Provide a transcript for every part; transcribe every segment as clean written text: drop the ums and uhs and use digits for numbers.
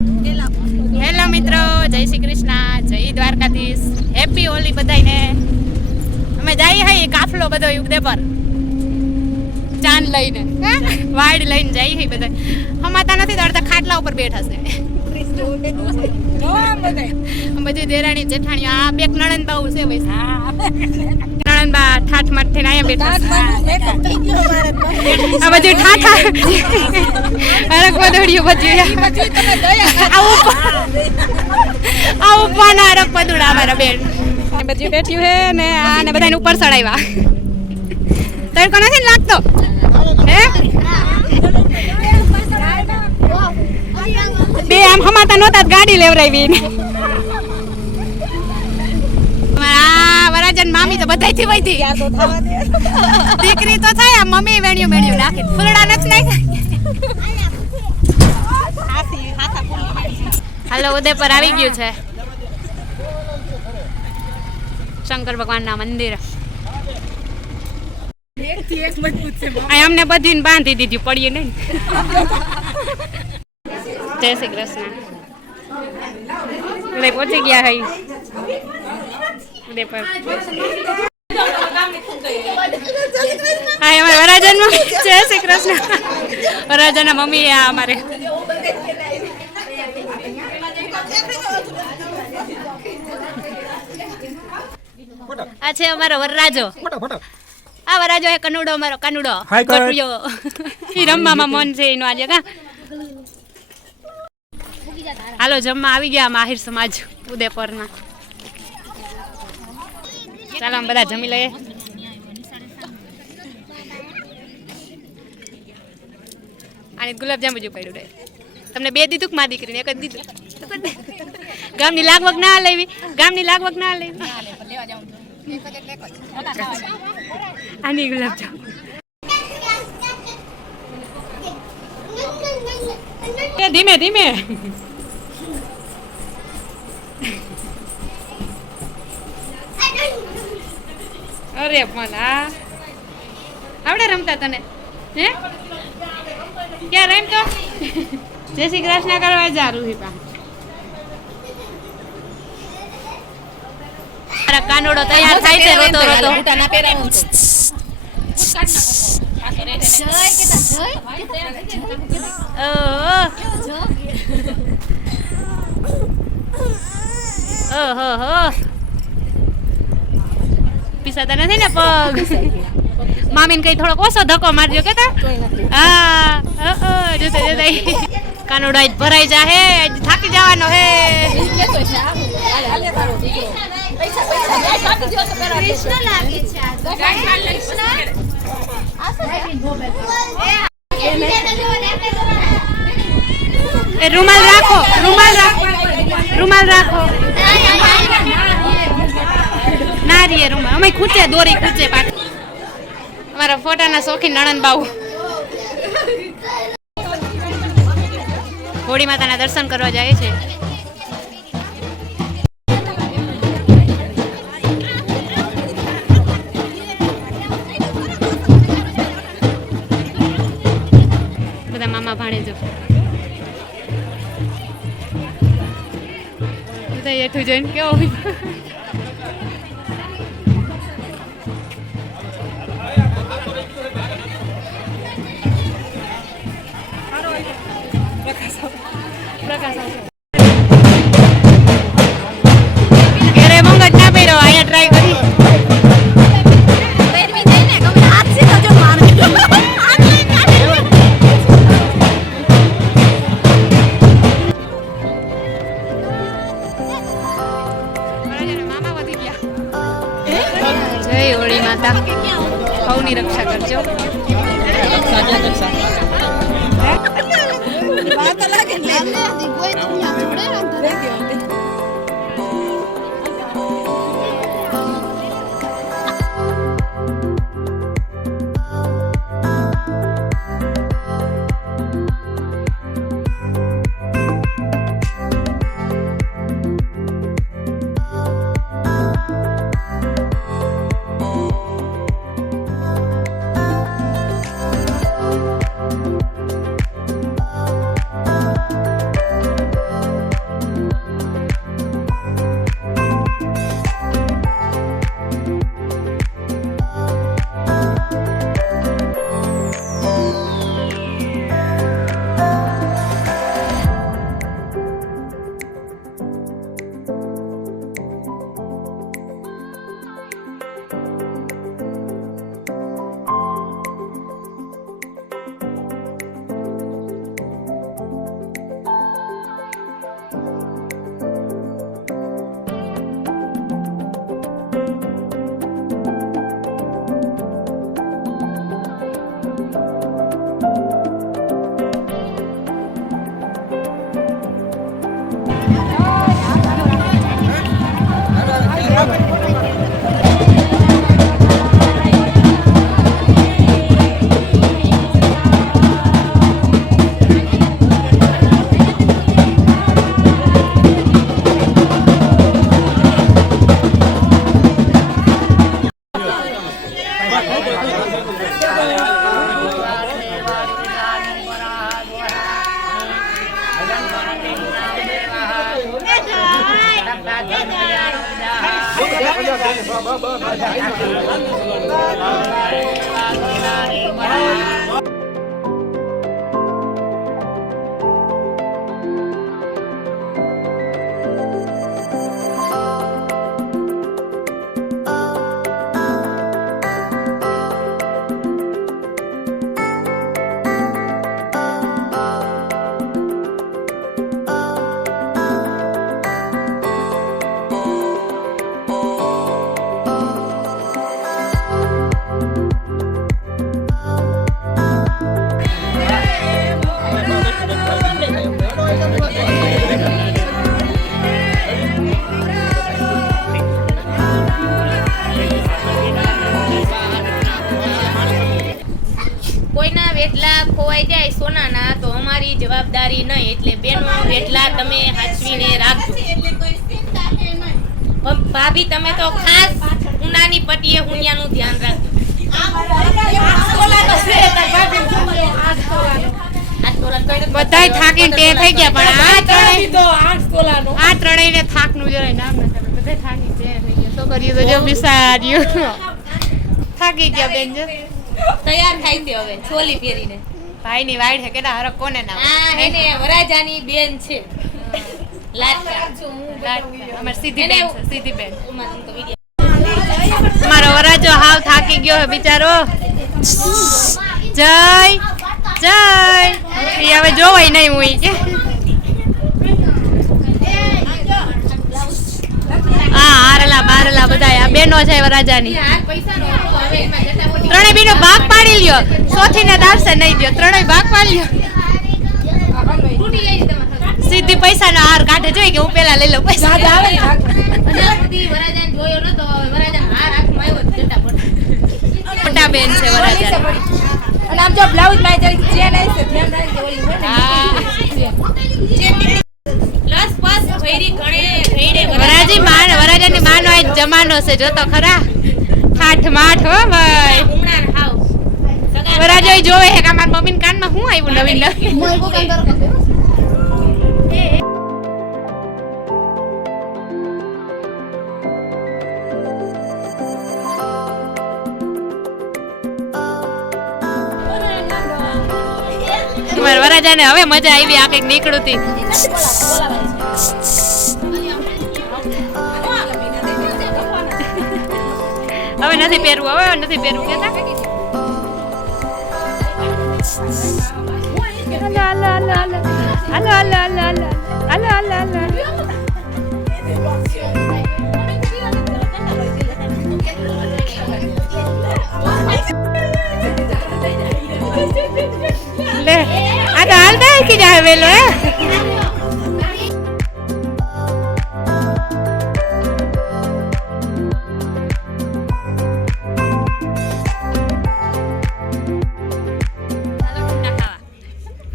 Hello મિત્રો, જય શ્રી કૃષ્ણ, જય દ્વારકાધીશ, હેપી હોલી બધાને. અમે જઈએ હઈ કાફલો બધો યુગદે પર ચાંદ લઈને વાડ લઈને જઈએ હઈ બધા. હમાતા નથી અડધા ખાટલા ઉપર બેઠા છે બધી દેરાણી જેઠાણી. આ બે નણંદ બાઉ છે ભાઈ. નણંદ બા ઠાઠ માઠ થઈને અહીંયા બેઠા આ બધું ઠાઠા હરક બધુડિયું બધું આવું પણ હરક બધુડા અમારા બેન બધું બેઠ્યું છે ને આને બધાને ઉપર ચડાવ્યા. તડકો નથી ને લાગતો હે? બે આમ હમાતા નહોતા ગાડી લેવરાવી. વરાજન મામી તો બધાયથી વઈથી દીકરી તો થાય. મમ્મી વેણ્યું મેણ્યું નાખી ફૂલડા નથી નાખ્યા. હાલો ઉદયપુર આવી ગયું છે શંકર ભગવાનના મંદિર. અમને બધીને બાંધી દીધી પડીએ નહીં. જય શ્રી કૃષ્ણ. પહોંચી ગયા હઈ ઉદયપુર. હા અમારે વરાજન જય શ્રી કૃષ્ણ. વરાજનના મમ્મી આ અમારે આ છે અમારો વરરાજો. આ વરાજો હે કનુડો, અમારો કનુડો કટુયો. ઈ રમવામાં મન છે એનો આજે કા. હાલો જમવા આવી ગયા માહિર સમાજ ઉદયપુરના. ચાલો આમ બધા જમી લઈએ. અને ગુલાબજાંબુ જ પડ્યું રહે. તમને બે દીધું કે મા દીકરીને એક જ દીધું? ગામની લાગવગ ના લેવી, ગામની લાગવગ ના લેવી. આની ગુલાબજાંબુ ધીમે ધીમે. અરે પણ આવડે રમતા તને? હે ક્યાં રમતો? જય શ્રી કૃષ્ણ કરવા જા રૂહીપા. કાનોડો તૈયાર થાય છે રોતો રોતો. પીસાતા નથી ને પગ? મામીને કઈ થોડોક ઓછો ધક્કો મારજો કે હા. જોતા જોતા કાનોડો આજ ભરાઈ જા હે. થાકી જવાનો હે. રૂમાલ રાખો, રૂમાલ રાખો, રૂમાલ રાખો. ના રે રૂમાલ અમે ખૂચે દોરી ખૂચે પાછ. અમારા ફોટાના શોખીન નણંદ બાઉ હોળી માતાના દર્શન કરવા જાય છે. બધા મામા ભાણેજો બધા એઠું જોઈને કેવો ઘરે મંગટ ના પહેરો. અહીંયા ટ્રાય કરી. જય હોળી માતા. સૌની રક્ષા કરજો. કોઈના વેટલા ખોવાઈ જાય સોનાના તો અમારી જવાબદારી નહીં, એટલે બેનો વેટલા તમે હાચવીને રાખજો. ભાભી તમે તો ખાસ ઉનાની પટીએ હુંયાનું ધ્યાન રાખજો. બધાય થાકીને તે થઈ ગયા, પણ આ ત્રણેયને થાકનું જરાય નામ નથી. બધાય થાકી તે થઈ ગયા. છોકરીઓ તો જો બિસારીઓ થાકી ગયા બેન. જો તૈયાર થાય છે હવે છોલી પહેરીને. ભાઈની વાઈડ હે કેડા હરક કોને નામ? હા એને વરાજાની બેન છે. લાડકા અમાર સીધી બેન છે, સીધી બેન. ઉમા તો વિડિયો મારો વરાજો હાવ થાકી ગયો હે બિચારો. જય જય ઈ હવે જોવાય નહીં હું ઈ કે હારેલા બારેલા બધા આ બેનો છે વરાજાની. ત્રણેય બેનો ભાગ પાડી લ્યો. ચોથી ને દાવશે નહીં દો. ત્રણેય ભાગ પાડી લ્યો. સીધી પૈસાનો હાર કાઢે જોઈ કે હું પેલા લઈ લઉં પૈસા. મોટા બેન છે વરાજા. અને આમ જો બ્લાઉઝ માં જરી ચેન આવી છે ધ્યાન રાખજો ઓલી હોય ને પ્લસ પાસ ભૈરી ઘણે વરાજી માન વરાજાની માનો આજ જમાનો છે જો તો ખરા. ઠાઠ માઠ હો ભાઈ. ઉમણા હાવ વરાજો જોવે હે કે માર મમ્મીના કાનમાં શું આવ્યું નવીન નવીન. મારા વરાજાને હવે મજા આવી આ કઈક નીકળું હતી. હવે નથી પહેરવું, હવે નથી પહેરવું કેતા. હાલો હાલો હાલો હાલો હાલો હાલો હાલો હાલો હાલો હાલો. લે આ તો હાલતા કે જાય વેલો હે.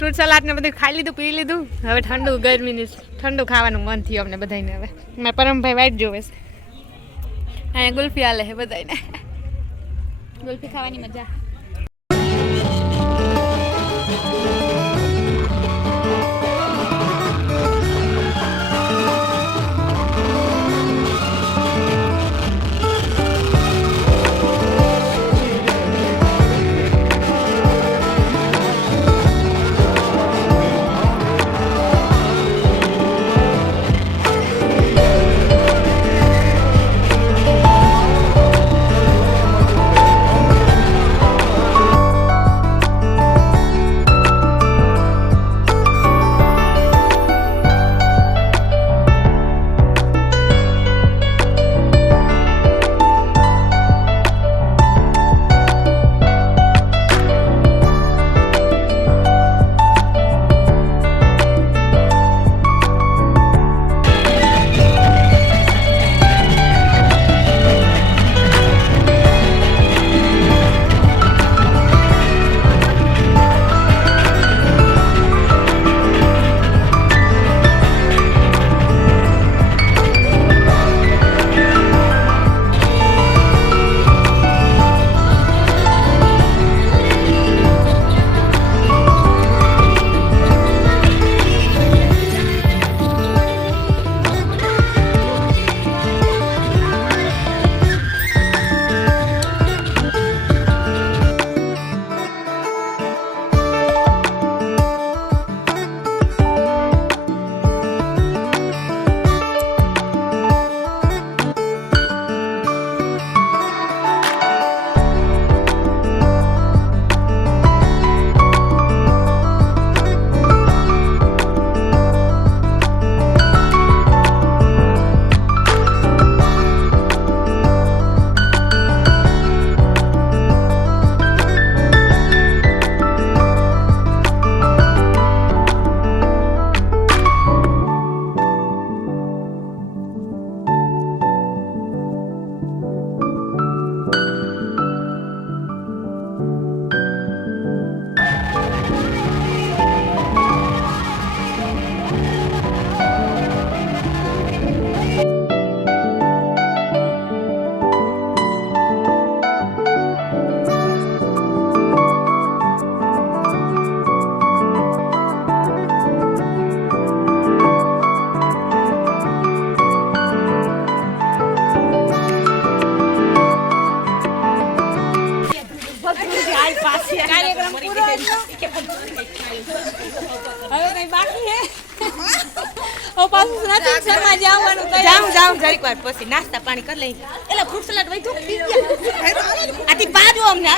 ફ્રૂટ સલાડ ને બધું ખાઈ લીધું, પી લીધું. હવે ઠંડુ ગરમીની ઠંડુ ખાવાનું મન થયું અમને બધાને. હવે મેં પરમભાઈ વાઈટ જોવે છે. અહીંયા ગુલ્ફી હાલે છે બધાને. ગુલ્ફી ખાવાની મજા. કઈ બાકી હે ઓ પાછું નથી શર્મા જવાનું જાઉં જરીક વાર પછી નાસ્તા પાણી કરી લઈ એલા ફ્રૂટ સલાડ વૈધું આથી બાજુ અમને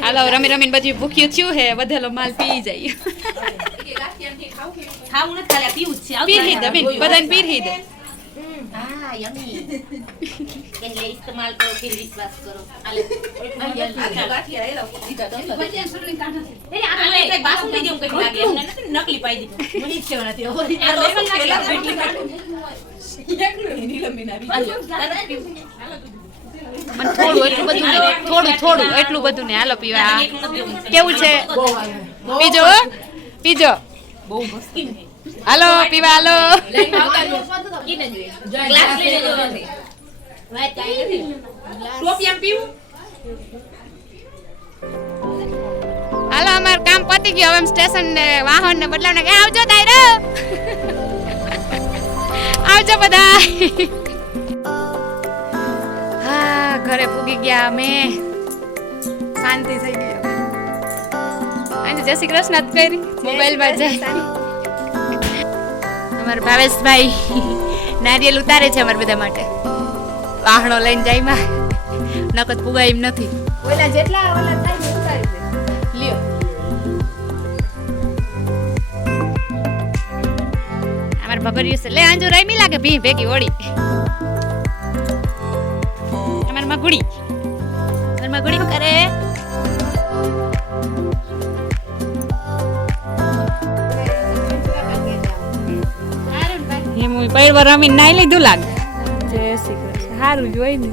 હાલો રમી રમીને બધું ભૂખ્યું થયું હે વધેલો માલ પી જાય ખાવું નથી ખાલી પીવું જ છે પીરહી દે બેન બધાને પીરહી દે હા યમી એટલે ઇસ્તેમાલ કરો ફિર વિશ્વાસ કરો આલે બાસુંદી જેવું કંઈક લાગે એમને નથી નકલી પાઈ દીધું મને ઈચ્છા નથી મને થોડું એટલું બધું નહીં થોડું એટલું બધું ને હાલો પીવા કેવું છે પીજો હો? પીજો બહુ મુશ્કેલ છે હાલો પીવા હાલો ગ્લાસ લઈને જો વાત કાઈ નથી ટોપિયામ પીવું હાલો અમારું કામ પતી ગયું હવે સ્ટેશન ને વાહન ને બદલાવને કે આવજો દાયરો આવજો બધા હા ઘરે પૂગી ગયા અમે શાંતિ થઈ ગઈ અને જય શ્રી કૃષ્ણ કરી મોબાઈલમાં જાય અમારા ભાવેશભાઈ નારિયેલ ઉતારે છે અમારા બધા માટે વાહણો લઈને જાય માં નકદ પુગાય એમ નથી ઓલા જેટલા ઓલા થાય ને ઉતારી દે લ્યો અમારા ભભરિયું છે લે આંજો રામી લાગે ભી ભેગી ઓળી અમારા મગુડી શું કરે એમ પહેરવા રમીને નાઈ લીધું લાગે જય શ્રી કૃષ્ણ સારું જોઈ ને